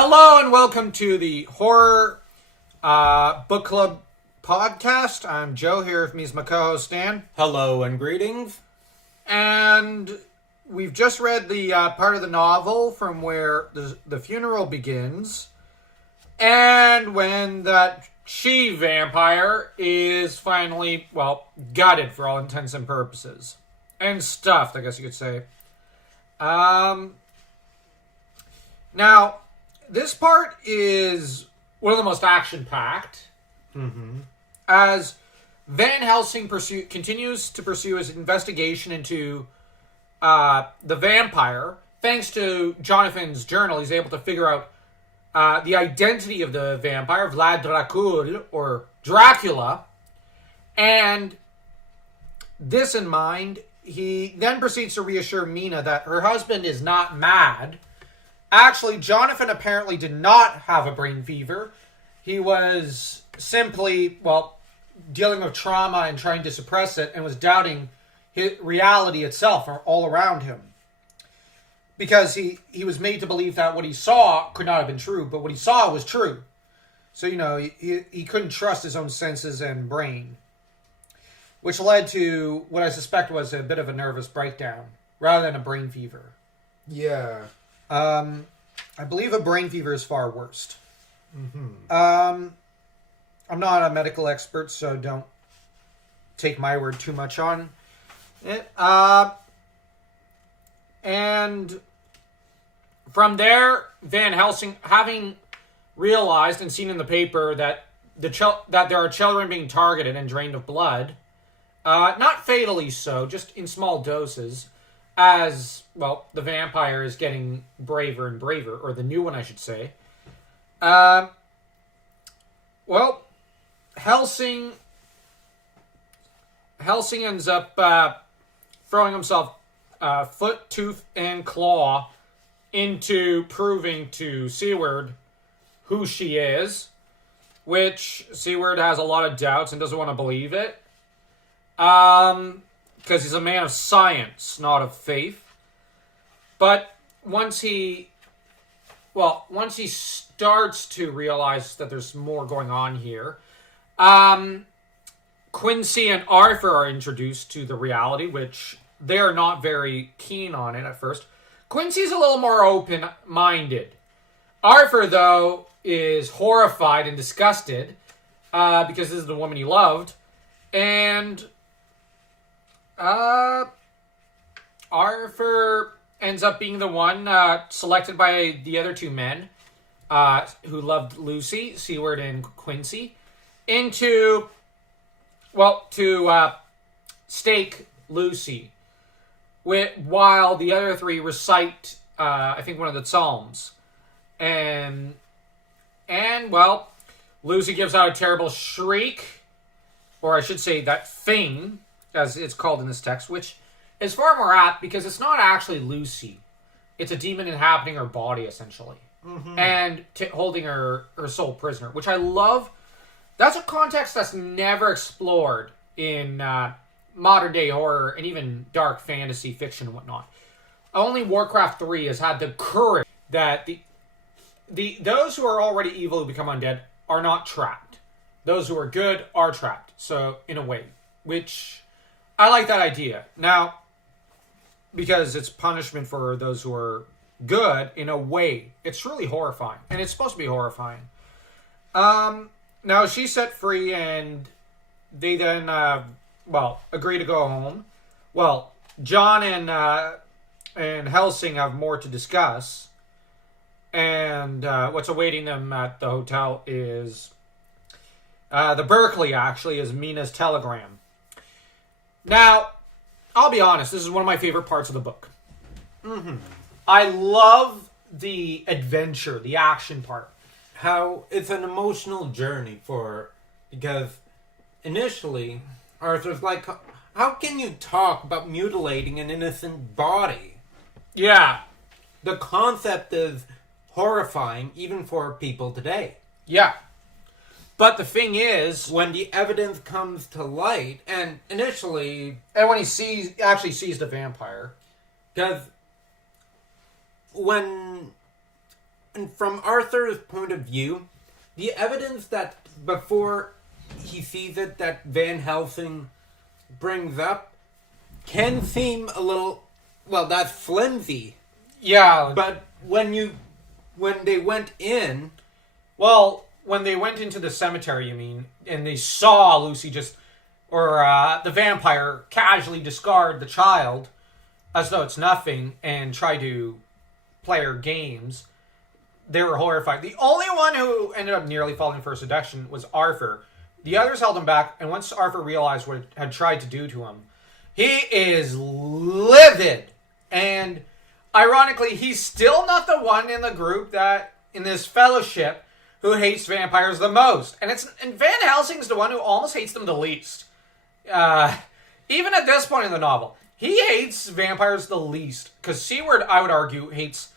Hello and welcome to the Horror Book Club podcast. I'm Joe, here with me is my co-host Dan. Hello and greetings. And we've just read the part of the novel from where the funeral begins. And when that she-vampire is finally, gutted for all intents and purposes. And stuffed, I guess you could say. Now, this part is one of the most action-packed. As Van Helsing continues to pursue his investigation into the vampire. Thanks to Jonathan's journal, he's able to figure out the identity of the vampire, Vlad Dracula, or Dracula. And this in mind, he then proceeds to reassure Mina that her husband is not mad. Actually, Jonathan apparently did not have a brain fever. He was simply, dealing with trauma and trying to suppress it, and was doubting his reality itself all around him. Because he was made to believe that what he saw could not have been true, but what he saw was true. So, he couldn't trust his own senses and brain. Which led to what I suspect was a bit of a nervous breakdown, rather than a brain fever. Yeah. I believe a brain fever is far worse. I'm not a medical expert, so don't take my word too much on it. And from there, Van Helsing, having realized and seen in the paper that that there are children being targeted and drained of blood, not fatally so, just in small doses, as, the vampire is getting braver and braver, or the new one, I should say. Helsing ends up throwing himself foot, tooth, and claw into proving to Seward who she is, which Seward has a lot of doubts and doesn't want to believe it. Because he's a man of science, not of faith. But once he starts to realize that there's more going on here, Quincy and Arthur are introduced to the reality, which they're not very keen on it at first. Quincy's a little more open-minded. Arthur, though, is horrified and disgusted, because this is the woman he loved, and Arthur ends up being the one selected by the other two men who loved Lucy, Seward and Quincy, to stake Lucy, while the other three recite, I think, one of the Psalms. And Lucy gives out a terrible shriek, or I should say that thing, as it's called in this text, which is far more apt because it's not actually Lucy. It's a demon inhabiting her body, essentially. And holding her soul prisoner, which I love. That's a context that's never explored in modern-day horror and even dark fantasy fiction and whatnot. Only Warcraft 3 has had the courage that those who are already evil who become undead are not trapped. Those who are good are trapped. So, in a way, which I like that idea. Now, because it's punishment for those who are good, in a way, it's really horrifying. And it's supposed to be horrifying. Now, she's set free, and they then, agree to go home. Well, John and Helsing have more to discuss. And what's awaiting them at the hotel is the Berkeley, actually, is Mina's telegram. Now, I'll be honest, this is one of my favorite parts of the book. I love the adventure, the action part. How it's an emotional journey because initially, Arthur's like, how can you talk about mutilating an innocent body? Yeah. The concept is horrifying even for people today. Yeah. But the thing is, when the evidence comes to light, and initially, and when he actually sees the vampire, because when And from Arthur's point of view, the evidence that before he sees it that Van Helsing brings up can seem a little, well, that's flimsy. Yeah. But when they went in, Well, when they went into the cemetery, you mean, and they saw Lucy the vampire casually discard the child as though it's nothing and try to play her games, they were horrified. The only one who ended up nearly falling for seduction was Arthur. The others held him back, and once Arthur realized what it had tried to do to him, he is livid. And ironically, he's still not the one in the group in this fellowship who hates vampires the most. And Van Helsing's the one who almost hates them the least. Even at this point in the novel, he hates vampires the least. Because Seward, I would argue, hates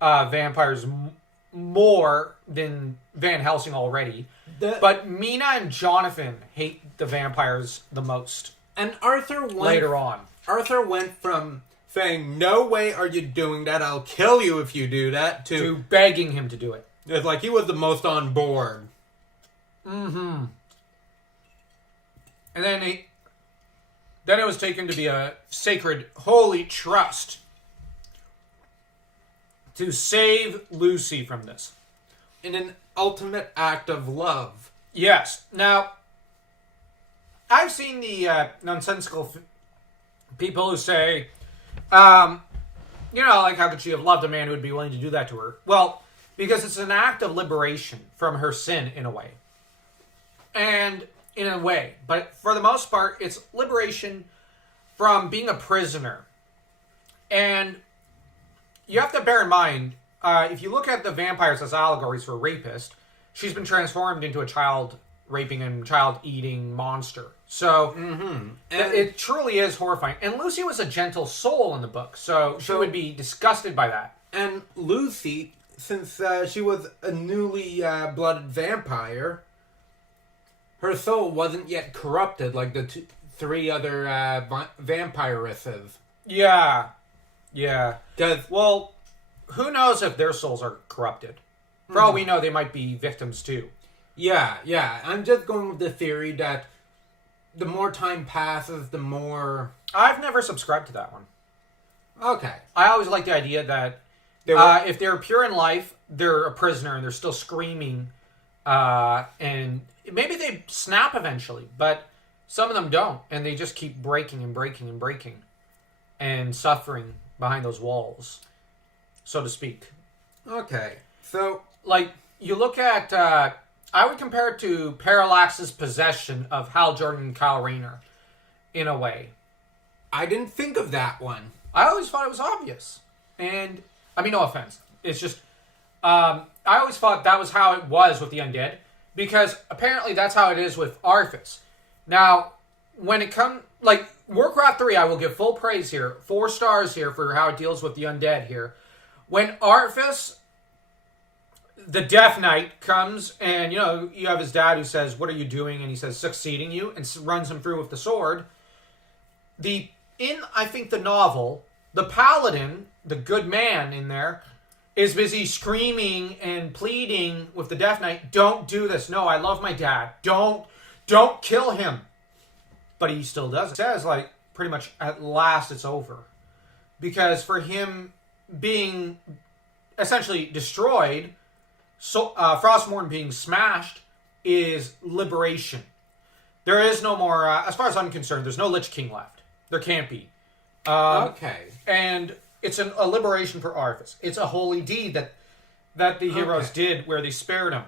vampires more than Van Helsing already. But Mina and Jonathan hate the vampires the most. And Arthur later on. Arthur went from saying, "No way are you doing that, I'll kill you if you do that," to begging him to do it. It's like he was the most on board. Mm-hmm. And then it was taken to be a sacred, holy trust to save Lucy from this. In an ultimate act of love. Yes. Now, I've seen the nonsensical people who say, like, how could she have loved a man who would be willing to do that to her? Well, because it's an act of liberation from her sin, in a way. And in a way. But for the most part, it's liberation from being a prisoner. And you have to bear in mind, if you look at the vampires as allegories for rapists, she's been transformed into a child-raping and child-eating monster. So, it truly is horrifying. And Lucy was a gentle soul in the book, so she would be disgusted by that. And Lucy, since she was a newly blooded vampire, her soul wasn't yet corrupted like the three other vampiresses. Yeah. Yeah. Well, who knows if their souls are corrupted? For all we know, they might be victims too. Yeah. I'm just going with the theory that the more time passes, the more... I've never subscribed to that one. Okay. I always like the idea that if they're pure in life, they're a prisoner and they're still screaming. And maybe they snap eventually, but some of them don't. And they just keep breaking and breaking and breaking. And suffering behind those walls, so to speak. Okay. So, like, you look at... I would compare it to Parallax's possession of Hal Jordan and Kyle Rayner, in a way. I didn't think of that one. I always thought it was obvious. And, I mean, no offense. It's just, I always thought that was how it was with the undead, because apparently that's how it is with Arthas. Now, when it comes, like, Warcraft 3, I will give full praise here, 4 stars here for how it deals with the undead here. When Arthas, the Death Knight, comes and, you have his dad who says, "What are you doing?" And he says, "Succeeding you," and runs him through with the sword. I think the novel, the paladin, the good man in there, is busy screaming and pleading with the Death Knight, "Don't do this. No, I love my dad. Don't kill him." But he still does it. It says, like, pretty much, at last it's over. Because for him being essentially destroyed, Frostmourne being smashed, is liberation. There is no more, as far as I'm concerned, there's no Lich King left. There can't be. Okay. And it's a liberation for Arthas. It's a holy deed that the heroes did where they spared him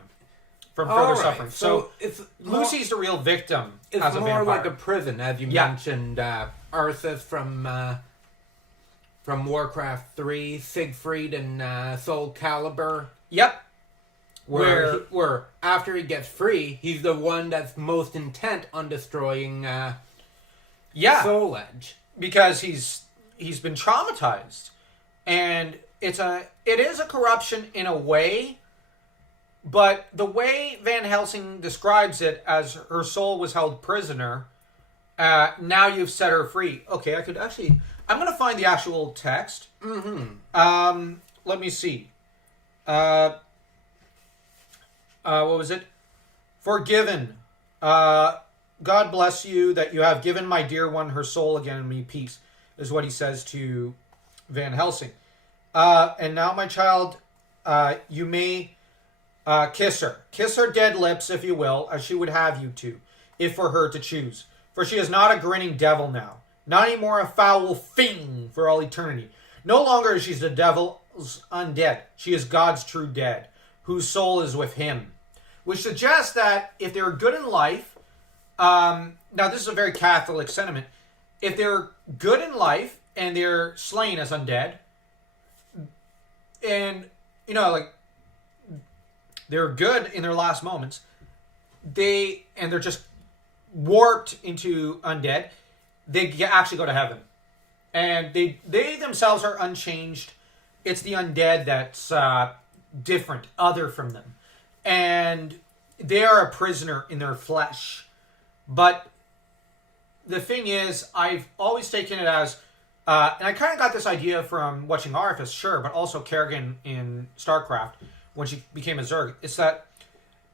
from further suffering. So it's Lucy's the real victim. It's as a more vampire. like a prison, as you mentioned. Arthas from Warcraft 3, Siegfried and Soul Calibur. Yep. Where after he gets free, he's the one that's most intent on destroying Soul Edge. Because he's been traumatized. And it is a corruption in a way, but the way Van Helsing describes it as her soul was held prisoner, now you've set her free. Okay, I'm going to find the actual text. Mm-hmm. Let me see. What was it? Forgiven. God bless you that you have given my dear one her soul again and me peace, is what he says to Van Helsing. And now, my child, you may kiss her. Kiss her dead lips, if you will, as she would have you to, if for her to choose. For she is not a grinning devil now, not any more a foul fiend for all eternity. No longer is she the devil's undead. She is God's true dead, whose soul is with him. Which suggests that if they're good in life, now this is a very Catholic sentiment, if they're good in life and they're slain as undead, and, you know, like, they're good in their last moments, they're just warped into undead, they actually go to heaven. And they themselves are unchanged. It's the undead that's different, other from them. And they are a prisoner in their flesh. But the thing is, I've always taken it as, and I kind of got this idea from watching Arthas, sure, but also Kerrigan in StarCraft, when she became a Zerg. It's that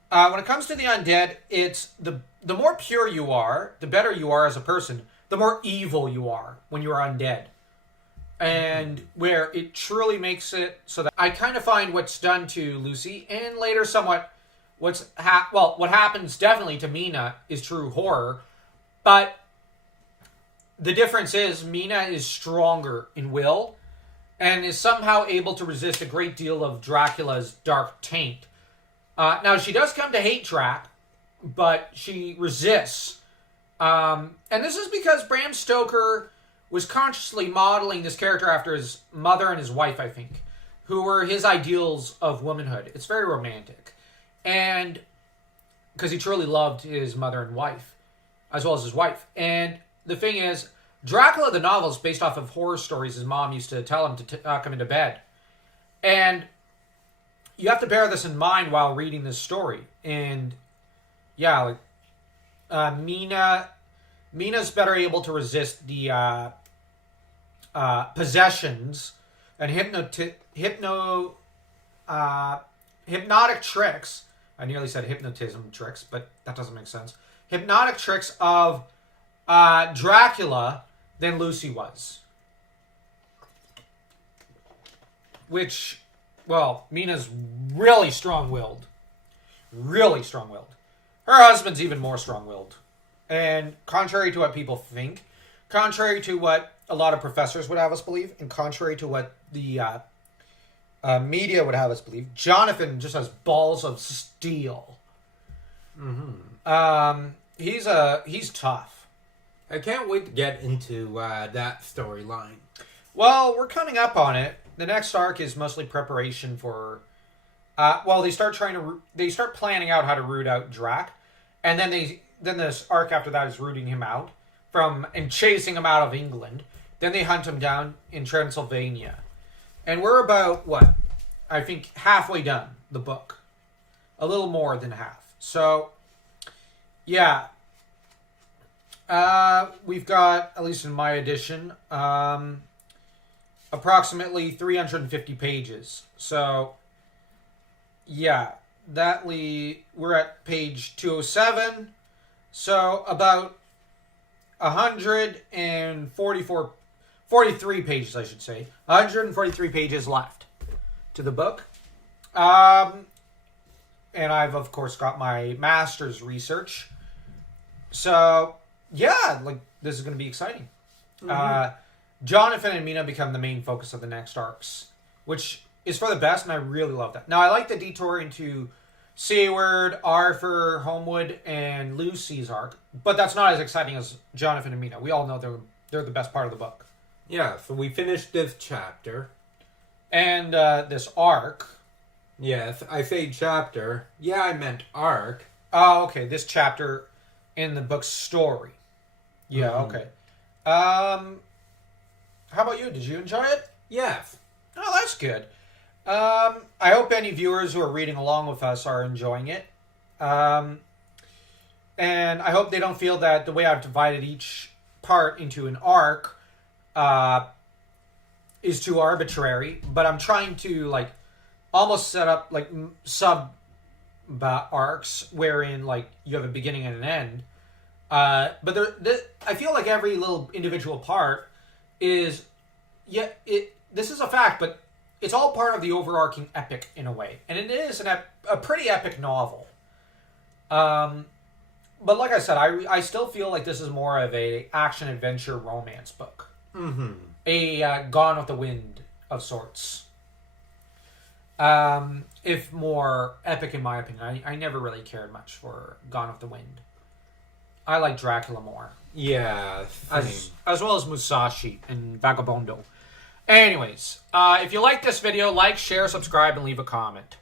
when it comes to the undead, it's the more pure you are, the better you are as a person, the more evil you are when you are undead. And where it truly makes it so that I kind of find what's done to Lucy, and later somewhat what happens definitely to Mina is true horror, but the difference is Mina is stronger in will and is somehow able to resist a great deal of Dracula's dark taint. Now, she does come to hate Drac, but she resists. And this is because Bram Stoker was consciously modeling this character after his mother and his wife, I think, who were his ideals of womanhood. It's very romantic. And because he truly loved his mother and wife, as well as his wife. And the thing is, Dracula, the novel, is based off of horror stories his mom used to tell him to come into bed. And you have to bear this in mind while reading this story. And yeah, like Mina's better able to resist the possessions and hypnotic tricks. I nearly said hypnotism tricks, but that doesn't make sense. Hypnotic tricks of Dracula than Lucy was. Which, well, Mina's really strong-willed. Really strong-willed. Her husband's even more strong-willed. And contrary to what people think, contrary to what a lot of professors would have us believe, and contrary to what the media would have us believe, Jonathan just has balls of steel. Mm-hmm. He's tough. I can't wait to get into that storyline. Well, we're coming up on it. The next arc is mostly preparation for. They start planning out how to root out Drac, and then this arc after that is rooting him out and chasing him out of England. Then they hunt him down in Transylvania, and we're about I think halfway done the book, a little more than half. So, yeah. We've got, at least in my edition, approximately 350 pages. So, yeah, we're at page 207. So, about 43 pages, I should say. 143 pages left to the book. And I've, of course, got my master's research. So, yeah, this is going to be exciting. Mm-hmm. Jonathan and Mina become the main focus of the next arcs, which is for the best, and I really love that. Now, I like the detour into Seaward, Arthur, Homewood, and Lucy's arc, but that's not as exciting as Jonathan and Mina. We all know they're the best part of the book. Yeah, so we finished this chapter. And this arc. Yes, I say chapter. Yeah, I meant arc. Oh, okay, this chapter in the book's story. Yeah, okay. How about you? Did you enjoy it? Yes. Oh, that's good. I hope any viewers who are reading along with us are enjoying it. And I hope they don't feel that the way I've divided each part into an arc is too arbitrary. But I'm trying to almost set up like sub arcs wherein like you have a beginning and an end. But I feel like every little individual part is, this is a fact, but it's all part of the overarching epic in a way, and it is a pretty epic novel. But like I said, I still feel like this is more of a action adventure romance book, a Gone with the Wind of sorts. If more epic in my opinion. I never really cared much for Gone with the Wind. I like Dracula more. Yeah, as well as Musashi and Vagabondo. Anyways, if you like this video, like, share, subscribe, and leave a comment.